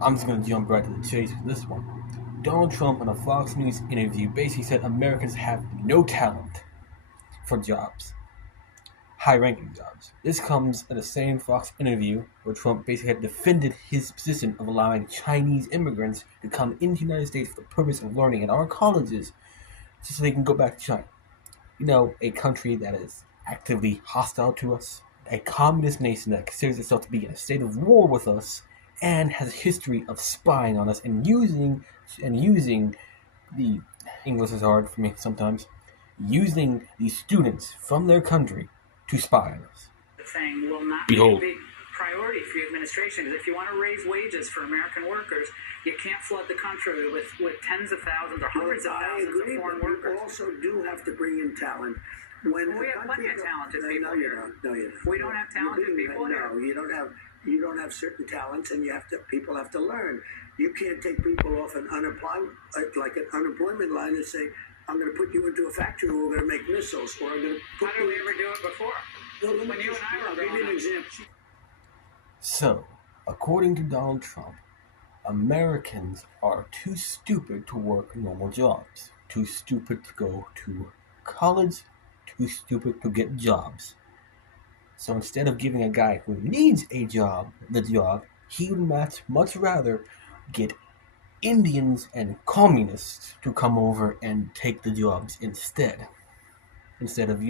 I'm just gonna jump right to the chase with this one. Donald Trump in a Fox News interview basically said Americans have no talent for jobs, high-ranking jobs. This comes in the same Fox interview where Trump basically had defended his position of allowing Chinese immigrants to come into the United States for the purpose of learning at our colleges just so they can go back to China. You know, a country that is actively hostile to us, a communist nation that considers itself to be in a state of war with us, and has a history of spying on us and using the English is hard for me sometimes, using these students from their country to spy on us. Thing will not Behold. be a big priority for your administration, because if you want to raise wages for American workers, you can't flood the country with tens of thousands or hundreds of thousands of foreign workers. We also do have to bring in talent. We have plenty of talented people here. No, you don't. We don't have talented people here. No, you don't have certain talents, and people have to learn. You can't take people off an unemployment line and say, I'm going to put you into a factory where we're going to make missiles, or I'm going to put How did we ever do it before? When you and I were growing up. Give you an example. So, according to Donald Trump, Americans are too stupid to work normal jobs, too stupid to go to college, too stupid to get jobs. So instead of giving a guy who needs a job the job, he would much rather get Indians and communists to come over and take the jobs instead. Instead of,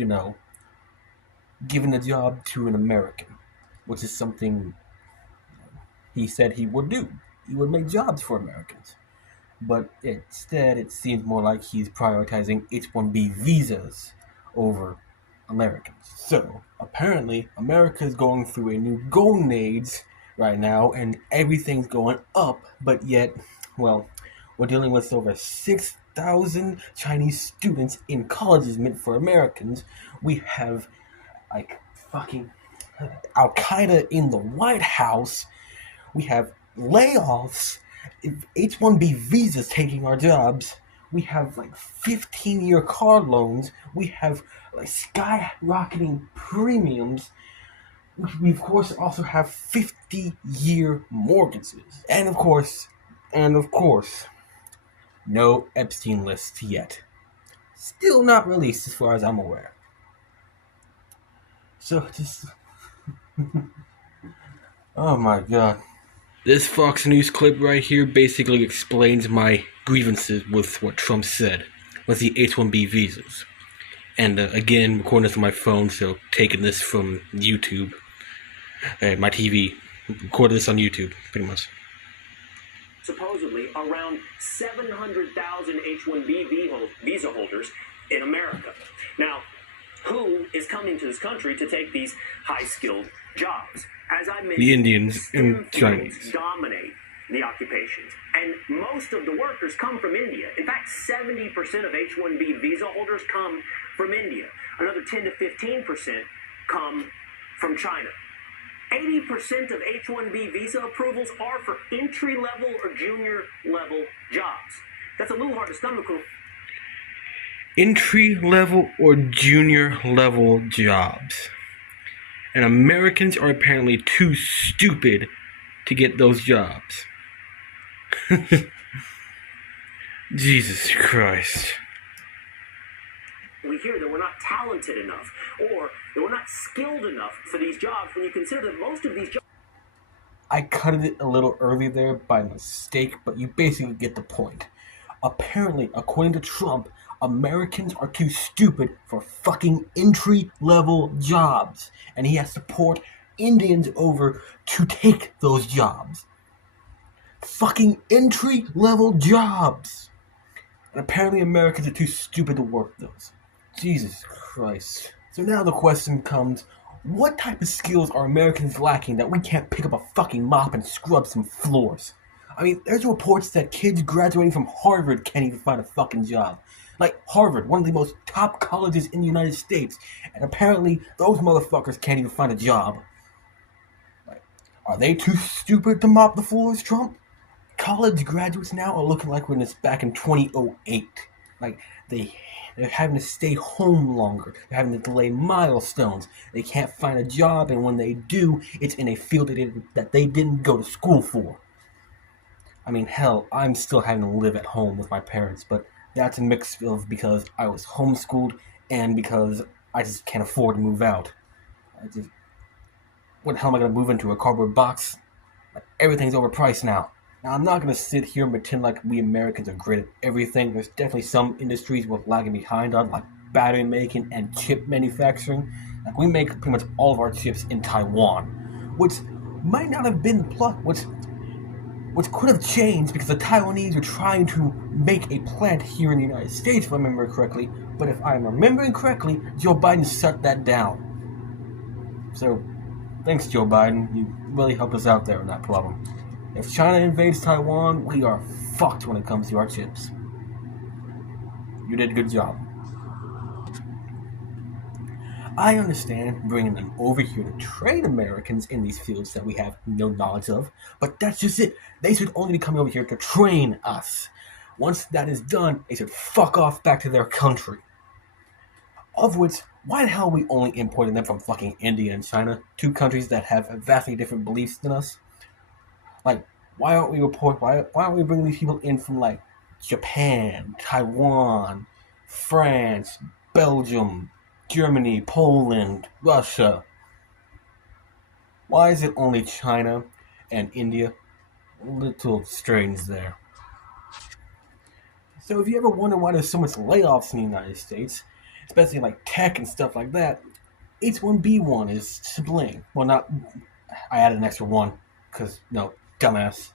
giving the job to an American, which is something he said he would do. He would make jobs for Americans. But instead, it seems more like he's prioritizing H-1B visas over Americans. So, apparently, America is going through a new golden age right now, and everything's going up, but yet, well, we're dealing with over 6,000 Chinese students in colleges meant for Americans. We have, fucking Al-Qaeda in the White House. We have layoffs, H-1B visas taking our jobs. We have 15-year car loans. We have skyrocketing premiums. We of course also have 50-year mortgages. And of course, no Epstein lists yet. Still not released as far as I'm aware. So just oh my god. This Fox News clip right here basically explains my grievances with what Trump said with the H-1B visas. And again, recording this on my phone, so taking this from YouTube, my TV, recorded this on YouTube, pretty much. Supposedly around 700,000 H-1B visa holders in America. Now, who is coming to this country to take these high-skilled jobs? As I mentioned, the Indians and Chinese dominate the occupations, and most of the workers come from India. In fact, 70% of H-1B visa holders come from India. Another 10 to 15% come from China. 80% of H-1B visa approvals are for entry-level or junior-level jobs. That's a little hard to stomach. Entry-level or junior-level jobs. And Americans are apparently too stupid to get those jobs. Jesus Christ. We hear that we're not talented enough, or that we're not skilled enough for these jobs, when you consider that most of these jobs... I cut it a little early there by mistake, but you basically get the point. Apparently, according to Trump, Americans are too stupid for fucking entry-level jobs, and he has to port Indians over to take those jobs. Fucking entry-level jobs! And apparently Americans are too stupid to work those. Jesus Christ. So now the question comes, what type of skills are Americans lacking that we can't pick up a fucking mop and scrub some floors? I mean, there's reports that kids graduating from Harvard can't even find a fucking job. Harvard, one of the most top colleges in the United States, and apparently those motherfuckers can't even find a job. Are they too stupid to mop the floors, Trump? College graduates now are looking like we're back in 2008. They're having to stay home longer. They're having to delay milestones. They can't find a job, and when they do, it's in a field that they didn't go to school for. I mean, hell, I'm still having to live at home with my parents, but that's a mix of because I was homeschooled and because I just can't afford to move out. What the hell am I going to move into? A cardboard box? Everything's overpriced now. Now, I'm not going to sit here and pretend like we Americans are great at everything. There's definitely some industries we're lagging behind on, like battery making and chip manufacturing. Like, we make pretty much all of our chips in Taiwan, which might not have been which could have changed because the Taiwanese are trying to make a plant here in the United States, if I remember correctly. But if I'm remembering correctly, Joe Biden shut that down. So, thanks, Joe Biden. You really helped us out there on that problem. If China invades Taiwan, we are fucked when it comes to our chips. You did a good job. I understand bringing them over here to train Americans in these fields that we have no knowledge of, but that's just it. They should only be coming over here to train us. Once that is done, they should fuck off back to their country. Of which, why the hell are we only importing them from fucking India and China? Two countries that have vastly different beliefs than us? Like, why aren't we bringing these people in from, like, Japan, Taiwan, France, Belgium, Germany, Poland, Russia? Why is it only China and India? A little strange there. So if you ever wonder why there's so much layoffs in the United States, especially like tech and stuff like that, H1B1 is to blame. Well, not... I added an extra one, because, no, dumbass.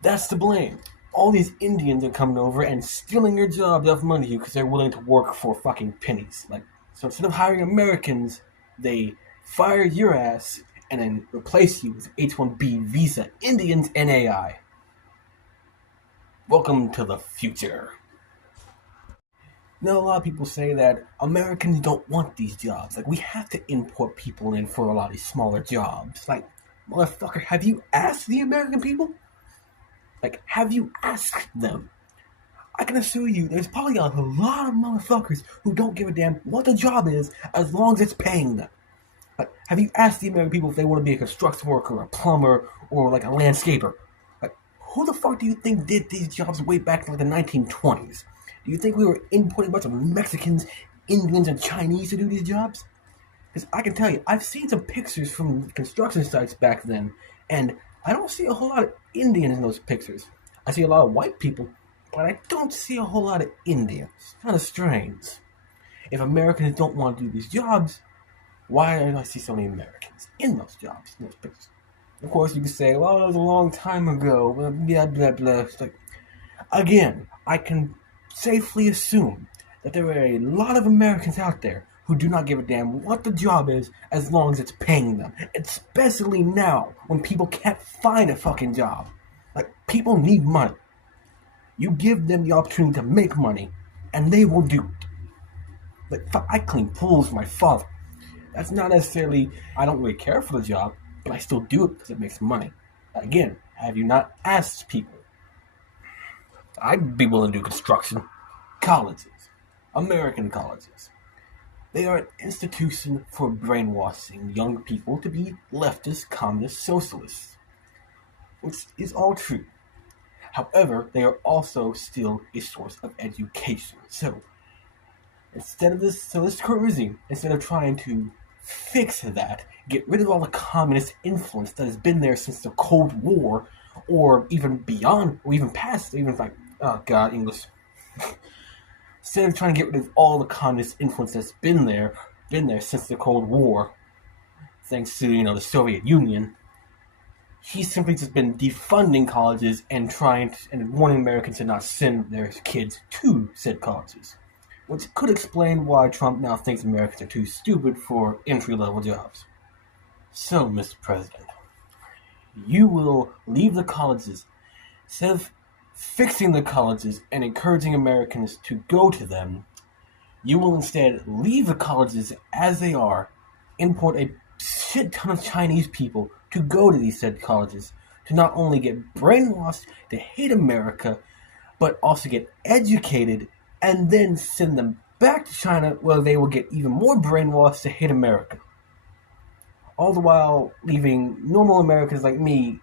That's to blame. All these Indians are coming over and stealing your jobs off money because they're willing to work for fucking pennies. Like, so instead of hiring Americans, they fire your ass and then replace you with H-1B visa Indians and AI. Welcome to the future. Now, a lot of people say that Americans don't want these jobs. Like, we have to import people in for a lot of these smaller jobs. Like, motherfucker, have you asked the American people? Like, have you asked them? I can assure you, there's probably a lot of motherfuckers who don't give a damn what the job is as long as it's paying them. Like, have you asked the American people if they want to be a construction worker, a plumber, or like a landscaper? Like, who the fuck do you think did these jobs way back in like the 1920s? Do you think we were importing a bunch of Mexicans, Indians, and Chinese to do these jobs? Because I can tell you, I've seen some pictures from construction sites back then, and I don't see a whole lot of Indians in those pictures. I see a lot of white people, but I don't see a whole lot of Indians. Kind of strange. If Americans don't want to do these jobs, why do I see so many Americans in those jobs, in those pictures? Of course, you can say, well, that was a long time ago, blah, blah, blah, blah. It's like, again, I can safely assume that there are a lot of Americans out there who do not give a damn what the job is as long as it's paying them. Especially now, when people can't find a fucking job. Like, people need money. You give them the opportunity to make money, and they will do it. Like, fuck, I clean pools for my father. That's not necessarily, I don't really care for the job, but I still do it because it makes money. Again, have you not asked people? I'd be willing to do construction. Colleges. American colleges. They are an institution for brainwashing young people to be leftist, communist, socialists. Which is all true. However, they are also still a source of education. So, this current regime, instead of trying to fix that, get rid of all the communist influence that has been there since the Cold War, or even beyond, or even past, even like, oh god, English. Instead of trying to get rid of all the communist influence that's been there since the Cold War, thanks to, the Soviet Union, he's simply just been defunding colleges and warning Americans to not send their kids to said colleges. Which could explain why Trump now thinks Americans are too stupid for entry-level jobs. So, Mr. President, you will leave the colleges, instead of fixing the colleges and encouraging Americans to go to them, you will instead leave the colleges as they are, import a shit ton of Chinese people to go to these said colleges, to not only get brainwashed to hate America, but also get educated, and then send them back to China where they will get even more brainwashed to hate America. All the while leaving normal Americans like me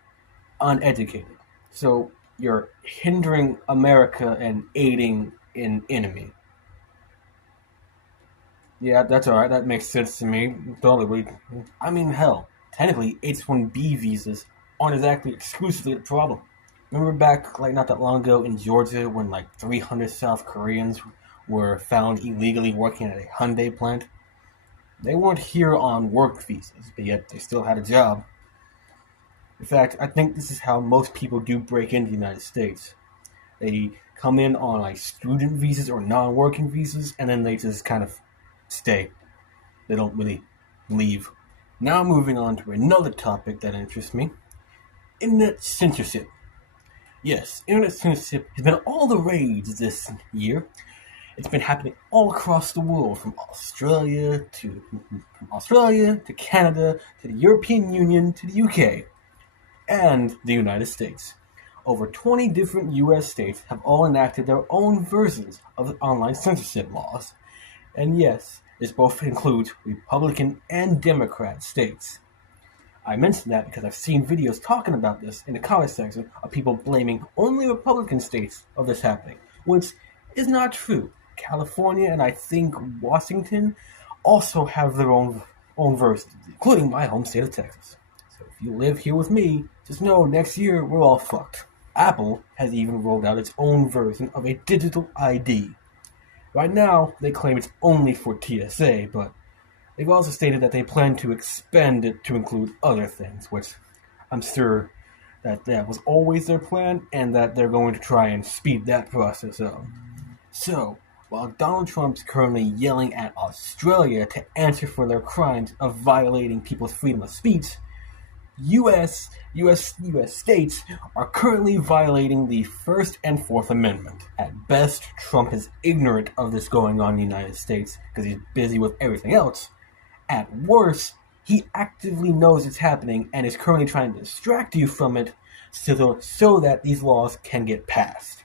uneducated. So you're hindering America and aiding an enemy. Yeah, that's alright. That makes sense to me. Totally. I mean, hell, technically, H-1B visas aren't exactly exclusively the problem. Remember back, like, not that long ago in Georgia when, like, 300 South Koreans were found illegally working at a Hyundai plant? They weren't here on work visas, but yet they still had a job. In fact, I think this is how most people do break into the United States. They come in on, like, student visas or non-working visas, and then they just kind of stay. They don't really leave. Now moving on to another topic that interests me. Internet censorship. Yes, internet censorship has been all the rage this year. It's been happening all across the world, from Australia to Canada to the European Union to the UK and the United States. Over 20 different US states have all enacted their own versions of online censorship laws. And yes, this both includes Republican and Democrat states. I mention that because I've seen videos talking about this in the comment section of people blaming only Republican states of this happening, which is not true. California and I think Washington also have their own versions, including my home state of Texas. So if you live here with me, just know next year we're all fucked. Apple has even rolled out its own version of a digital ID. Right now, they claim it's only for TSA, but they've also stated that they plan to expand it to include other things, which I'm sure that was always their plan, and that they're going to try and speed that process up. So, while Donald Trump's currently yelling at Australia to answer for their crimes of violating people's freedom of speech, U.S. states are currently violating the First and Fourth Amendment. At best, Trump is ignorant of this going on in the United States because he's busy with everything else. At worst, he actively knows it's happening and is currently trying to distract you from it so that these laws can get passed.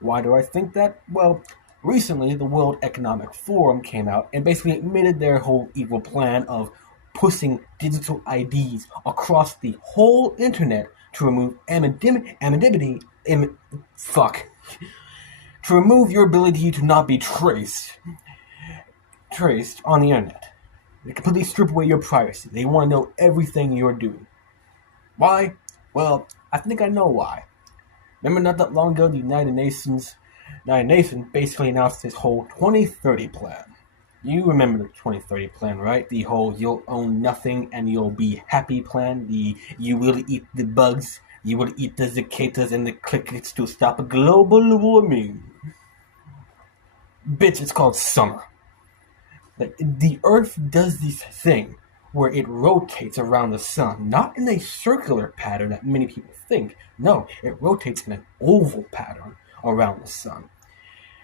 Why do I think that? Well, recently the World Economic Forum came out and basically admitted their whole evil plan of pushing digital IDs across the whole internet to remove to remove your ability to not be traced on the internet. They completely strip away your privacy. They want to know everything you're doing. Why? Well, I think I know why. Remember not that long ago the United Nations basically announced this whole 2030 plan. You remember the 2030 plan, right? The whole you'll own nothing and you'll be happy plan. The you will eat the bugs, you will eat the cicadas and the crickets to stop global warming. Bitch, it's called summer. Like, the Earth does this thing where it rotates around the sun, not in a circular pattern that many people think. No, it rotates in an oval pattern around the sun.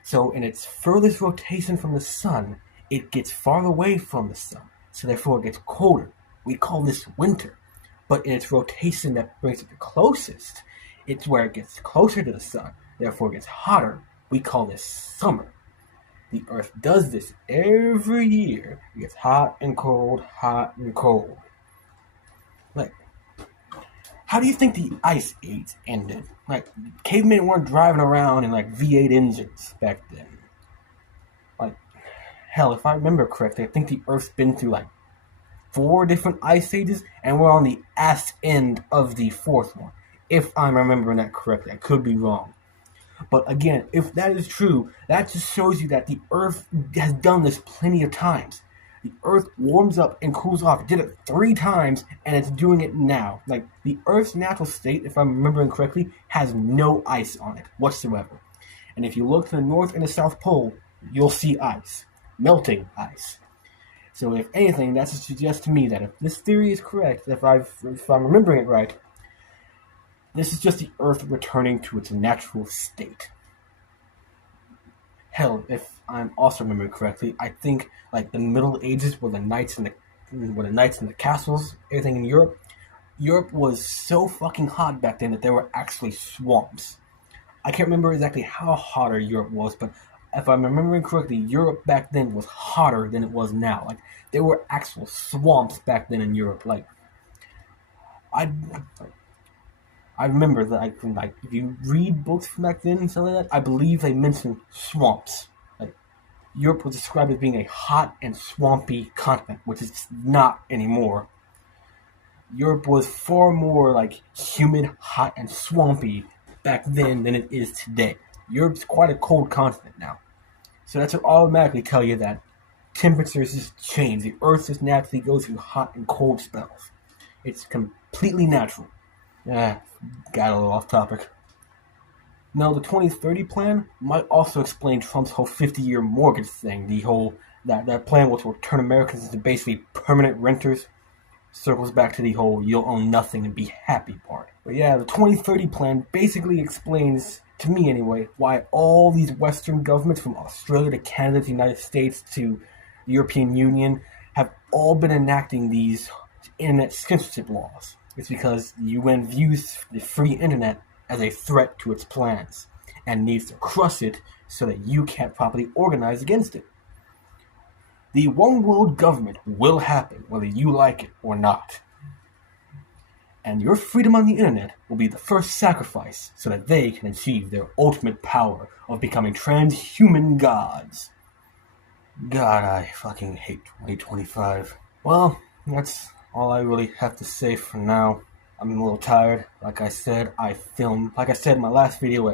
So in its furthest rotation from the sun, it gets far away from the sun, so therefore it gets colder. We call this winter. But in its rotation that brings it the closest, it's where it gets closer to the sun, therefore it gets hotter. We call this summer. The Earth does this every year. It gets hot and cold, hot and cold. Like, how do you think the Ice Age ended? Like, cavemen weren't driving around in, like, V8 engines back then. Like, hell, if I remember correctly, I think the Earth's been through, like, 4 different ice ages, and we're on the ass end of the 4th one. If I'm remembering that correctly. I could be wrong. But again, if that is true, that just shows you that the Earth has done this plenty of times. The Earth warms up and cools off. It did it 3 times, and it's doing it now. Like, the Earth's natural state, if I'm remembering correctly, has no ice on it whatsoever. And if you look to the North and the South Pole, you'll see ice. Melting ice. So if anything, that suggests to me that if this theory is correct, if I'm remembering it right, this is just the Earth returning to its natural state. Hell, if I'm also remembering correctly, I think like the Middle Ages were the knights in the castles, everything in Europe. Europe was so fucking hot back then that there were actually swamps. I can't remember exactly how hotter Europe was, but if I'm remembering correctly, Europe back then was hotter than it was now. Like, there were actual swamps back then in Europe. Like, I remember that if you read books from back then and stuff like that, I believe they mentioned swamps. Like Europe was described as being a hot and swampy continent, which it's not anymore. Europe was far more like humid, hot, and swampy back then than it is today. Europe's quite a cold continent now. So that's what automatically tell you that temperatures just change. The Earth just naturally goes through hot and cold spells. It's completely natural. Got a little off topic. Now, the 2030 plan might also explain Trump's whole 50-year mortgage thing. The whole that plan which will turn Americans into basically permanent renters circles back to the whole you'll own nothing and be happy part. But yeah, the 2030 plan basically explains, to me anyway, why all these Western governments from Australia to Canada to the United States to the European Union have all been enacting these internet censorship laws. It's because the UN views the free internet as a threat to its plans and needs to crush it so that you can't properly organize against it. The one world government will happen whether you like it or not. And your freedom on the internet will be the first sacrifice so that they can achieve their ultimate power of becoming transhuman gods. God, I fucking hate 2025. Well, that's all I really have to say for now. I'm a little tired. Like I said in my last video,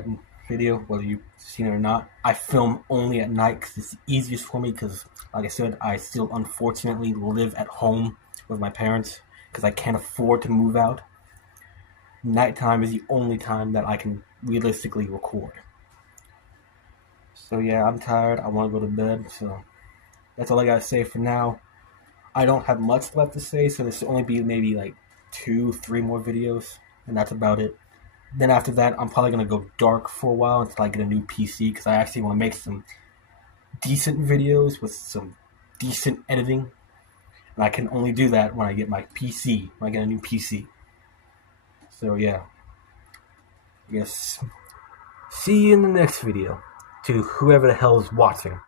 whether you've seen it or not, I film only at night because it's the easiest for me because, like I said, I still unfortunately live at home with my parents because I can't afford to move out. Nighttime is the only time that I can realistically record. So yeah, I'm tired. I want to go to bed, so that's all I gotta say for now. I don't have much left to say, so this will only be maybe like 2-3 more videos, and that's about it. Then after that, I'm probably going to go dark for a while until I get a new PC, because I actually want to make some decent videos with some decent editing. And I can only do that when I get my PC, when I get a new PC. So yeah, I guess see you in the next video, to whoever the hell is watching.